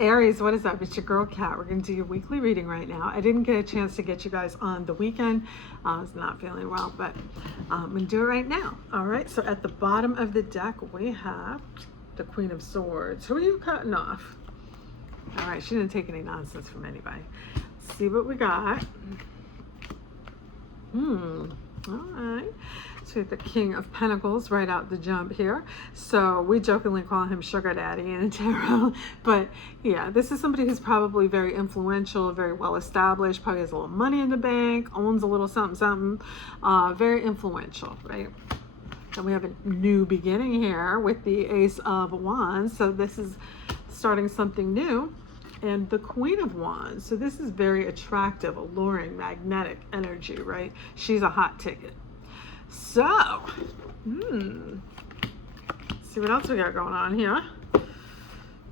Aries, what is up? It's your girl Kat. We're going to do your weekly reading right now. I didn't get a chance to get you guys on the weekend. I was not feeling well, but I'm going to do it right now. All right, so at the bottom of the deck, we have the Queen of Swords. Who are you cutting off? All right, she didn't take any nonsense from anybody. Let's see what we got. All right. So we have the King of Pentacles right out the jump here. So we jokingly call him Sugar Daddy in the tarot. But yeah, this is somebody who's probably very influential, very well established, probably has a little money in the bank, owns a little something, something, very influential, right? And we have a new beginning here with the Ace of Wands. So this is starting something new. And the Queen of Wands. So this is very attractive, alluring, magnetic energy, right? She's a hot ticket. So, see what else we got going on here.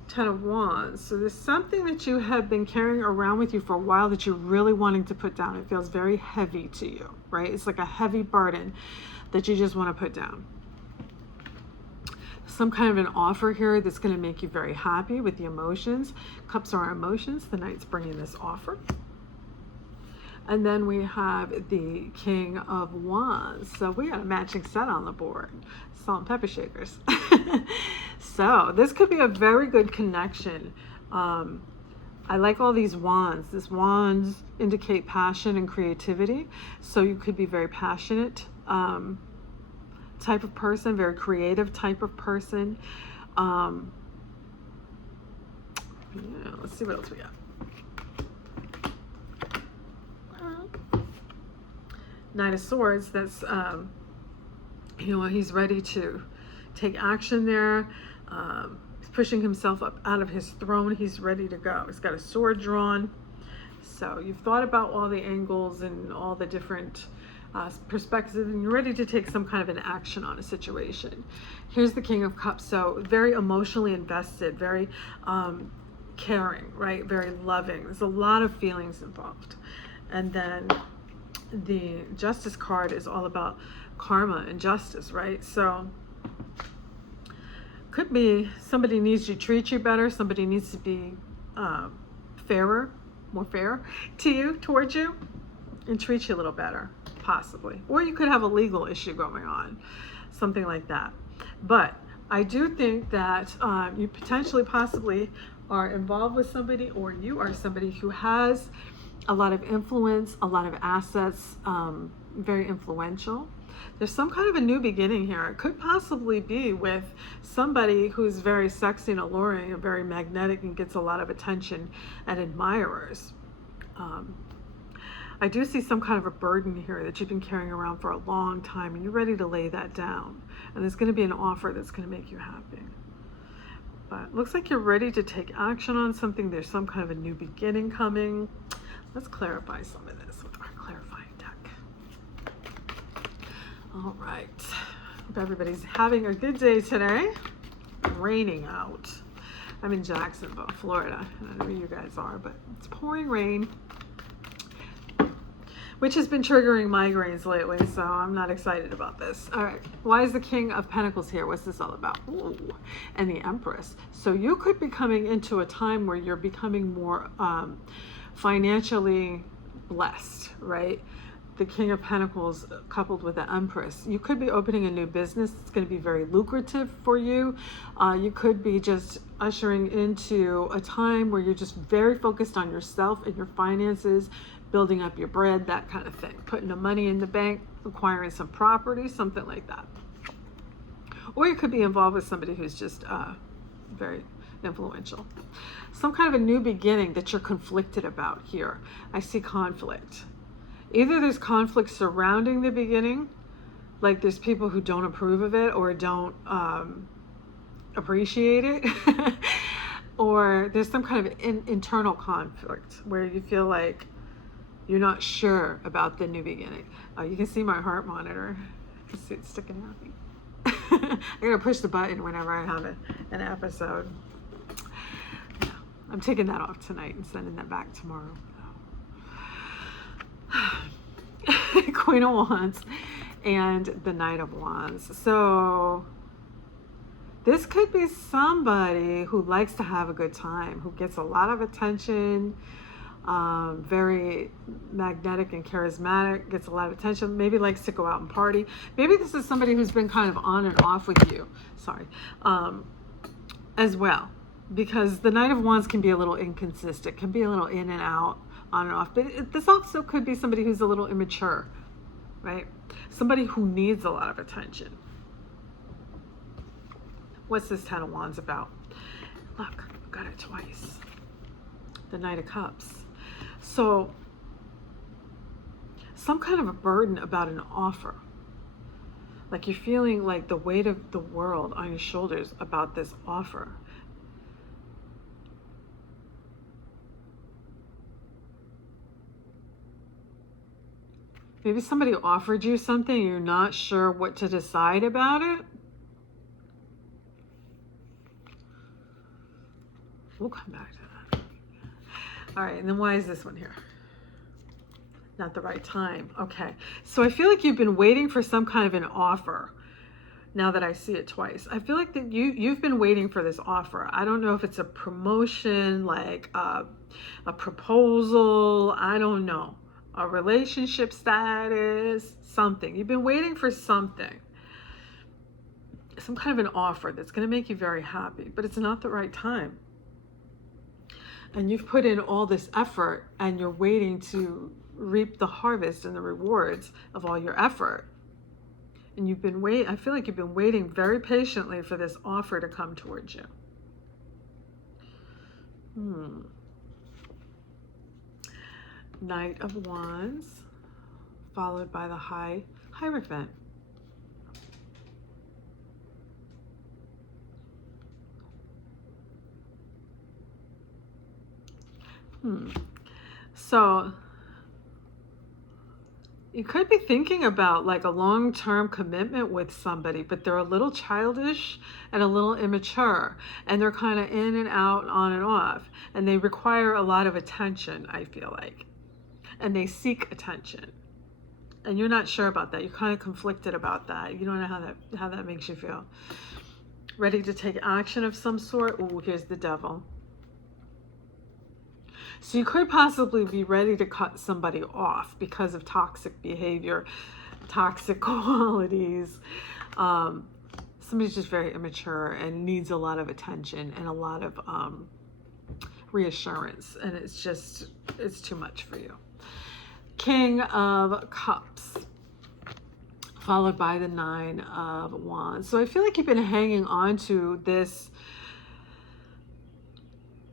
10 of Wands. So there's something that you have been carrying around with you for a while that you're really wanting to put down. It feels very heavy to you, right? It's like a heavy burden that you just want to put down. Some kind of an offer here that's going to make you very happy with the emotions. Cups are emotions. The Knight's bringing this offer. And then we have the King of Wands. So we got a matching set on the board. Salt and pepper shakers. So this could be a very good connection. I like all these wands. These wands indicate passion and creativity. So you could be very passionate type of person, very creative type of person. Yeah, let's see what else we got. Knight of Swords, that's, he's ready to take action there. He's pushing himself up out of his throne. He's ready to go. He's got a sword drawn. So you've thought about all the angles and all the different perspectives, and you're ready to take some kind of an action on a situation. Here's the King of Cups. So very emotionally invested, very caring, right? Very loving. There's a lot of feelings involved. And then the Justice card is all about karma and justice, right? So could be somebody needs to treat you better, somebody needs to be fairer, more fair to you, towards you, and treat you a little better, possibly. Or you could have a legal issue going on, something like that. But I do think that you potentially possibly are involved with somebody, or you are somebody who has a lot of influence, a lot of assets, very influential. There's some kind of a new beginning here. It could possibly be with somebody who's very sexy and alluring and very magnetic and gets a lot of attention and admirers. I do see some kind of a burden here that you've been carrying around for a long time, and you're ready to lay that down. And there's going to be an offer that's going to make you happy. But it looks like you're ready to take action on something. There's some kind of a new beginning coming. Let's clarify some of this with our clarifying deck. All right. Hope everybody's having a good day today. Raining out. I'm in Jacksonville, Florida. I don't know where you guys are, but it's pouring rain, which has been triggering migraines lately, so I'm not excited about this. All right, why is the King of Pentacles here? What's this all about? Ooh, and the Empress. So you could be coming into a time where you're becoming more financially blessed, right? The King of Pentacles coupled with the Empress. You could be opening a new business. It's going to be very lucrative for you. You could be just ushering into a time where you're just very focused on yourself and your finances, building up your bread, that kind of thing. Putting the money in the bank, acquiring some property, something like that. Or you could be involved with somebody who's just very influential. Some kind of a new beginning that you're conflicted about here. I see conflict. Either there's conflict surrounding the beginning, like there's people who don't approve of it or don't appreciate it, or there's some kind of internal conflict where you feel like you're not sure about the new beginning. You can see my heart monitor. You can see it sticking out. I'm gonna push the button whenever I have an episode. Yeah, I'm taking that off tonight and sending that back tomorrow. Queen of Wands and the Knight of Wands. So This could be somebody who likes to have a good time, who gets a lot of attention, very magnetic and charismatic, gets a lot of attention, maybe likes to go out and party. Maybe this is somebody who's been kind of on and off with you, as well. Because the Knight of Wands can be a little inconsistent, can be a little in and out, on and off. But this also could be somebody who's a little immature, right? Somebody who needs a lot of attention. What's this Ten of Wands about? Look, I got it twice. The Knight of Cups. So, some kind of a burden about an offer. Like you're feeling like the weight of the world on your shoulders about this offer. Maybe somebody offered you something, you're not sure what to decide about it. We'll come back to that. All right, and then why is this one here? Not the right time. Okay, so I feel like you've been waiting for some kind of an offer. Now that I see it twice, I feel like that you've been waiting for this offer. I don't know if it's a promotion, like a proposal. I don't know. A relationship status, something. You've been waiting for something. Some kind of an offer that's going to make you very happy, but it's not the right time. And you've put in all this effort and you're waiting to reap the harvest and the rewards of all your effort. And you've been I feel like you've been waiting very patiently for this offer to come towards you. Knight of Wands, followed by the Hierophant. So you could be thinking about like a long-term commitment with somebody, but they're a little childish and a little immature, and they're kind of in and out, on and off, and they require a lot of attention, I feel like, and they seek attention, and you're not sure about that. You're kind of conflicted about that. You don't know how that makes you feel. Ready to take action of some sort? Oh, here's the Devil. So you could possibly be ready to cut somebody off because of toxic behavior, toxic qualities. Somebody's just very immature and needs a lot of attention and a lot of reassurance. And it's too much for you. King of Cups, followed by the Nine of Wands. So I feel like you've been hanging on to this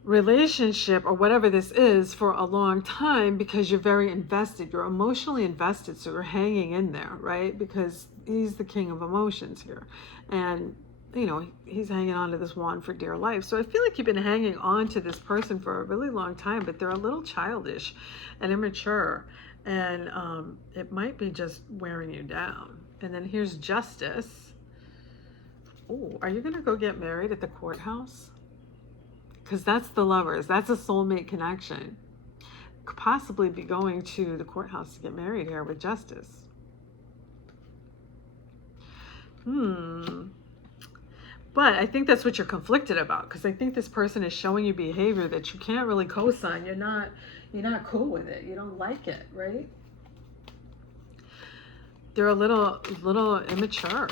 relationship or whatever this is for a long time because you're very invested. You're emotionally invested, so you're hanging in there, right? Because he's the king of emotions here, and you know he's hanging on to this wand for dear life. So I feel like you've been hanging on to this person for a really long time, but they're a little childish and immature, and it might be just wearing you down. And then here's Justice. Oh, are you gonna go get married at the courthouse? Because that's the Lovers. That's a soulmate connection. Could possibly be going to the courthouse to get married here with Justice. But I think that's what you're conflicted about, because I think this person is showing you behavior that you can't really co-sign. You're not cool with it. You don't like it, right? They're a little immature.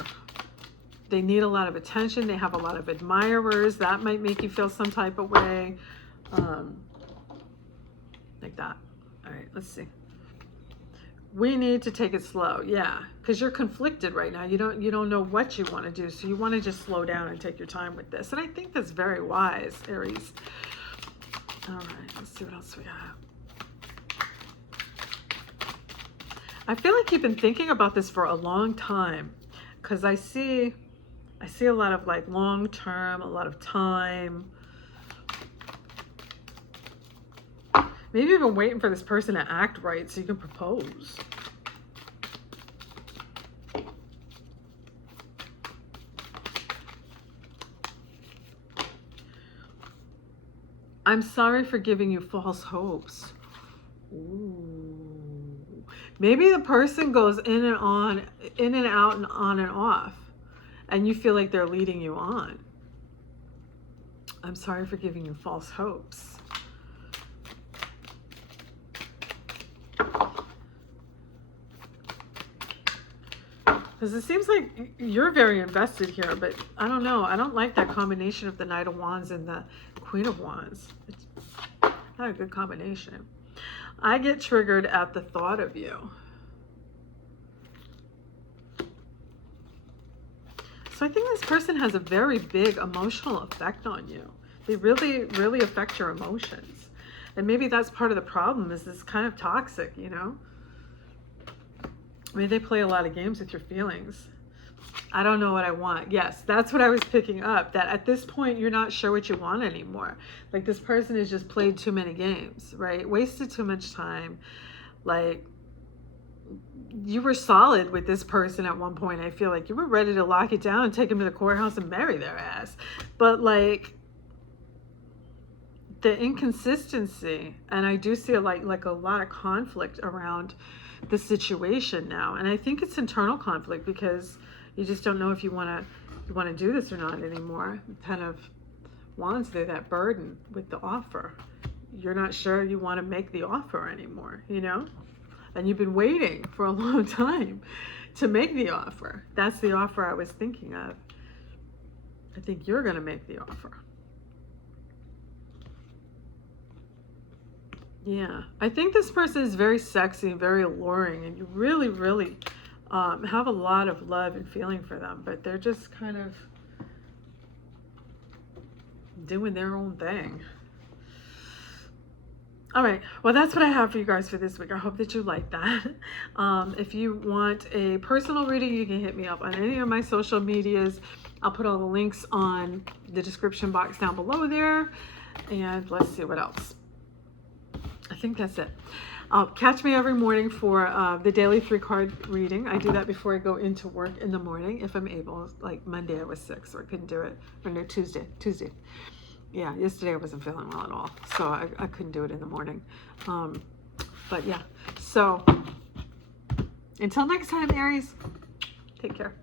They need a lot of attention. They have a lot of admirers. That might make you feel some type of way. Like that. All right, let's see. We need to take it slow. Yeah, because you're conflicted right now. You don't know what you want to do. So you want to just slow down and take your time with this. And I think that's very wise, Aries. All right, let's see what else we got. I feel like you've been thinking about this for a long time, because I see a lot of like long term, a lot of time. Maybe you've been waiting for this person to act right so you can propose. I'm sorry for giving you false hopes. Ooh. Maybe the person goes in and out and on and off, and you feel like they're leading you on. I'm sorry for giving you false hopes. Because it seems like you're very invested here, but I don't know. I don't like that combination of the Knight of Wands and the Queen of Wands. It's not a good combination. I get triggered at the thought of you. So I think this person has a very big emotional effect on you. They really, really affect your emotions. And maybe that's part of the problem, is this kind of toxic, you know? I mean, they play a lot of games with your feelings. I don't know what I want. Yes, that's what I was picking up. That at this point, you're not sure what you want anymore. Like, this person has just played too many games, right? Wasted too much time. Like, you were solid with this person at one point. I feel like you were ready to lock it down and take them to the courthouse and marry their ass. But, like, the inconsistency, and I do see like a lot of conflict around the situation now, and I think it's internal conflict because you just don't know if you want to do this or not anymore. Kind of Wands there, that burden with the offer. You're not sure you want to make the offer anymore, you know, and you've been waiting for a long time to make the offer. That's the offer I was thinking of. I think you're going to make the offer. Yeah, I think this person is very sexy and very alluring, and you really, really have a lot of love and feeling for them, but they're just kind of doing their own thing. All right, well, that's what I have for you guys for this week. I hope that you like that. If you want a personal reading, you can hit me up on any of my social medias. I'll put all the links on the description box down below there. And let's see what else. I think that's it. Catch me every morning for the daily 3-card reading. I do that before I go into work in the morning, if I'm able. Like Monday I was sick, so I couldn't do it. Or no, Tuesday. Yeah, yesterday I wasn't feeling well at all, so I couldn't do it in the morning. But yeah, so until next time, Aries, take care.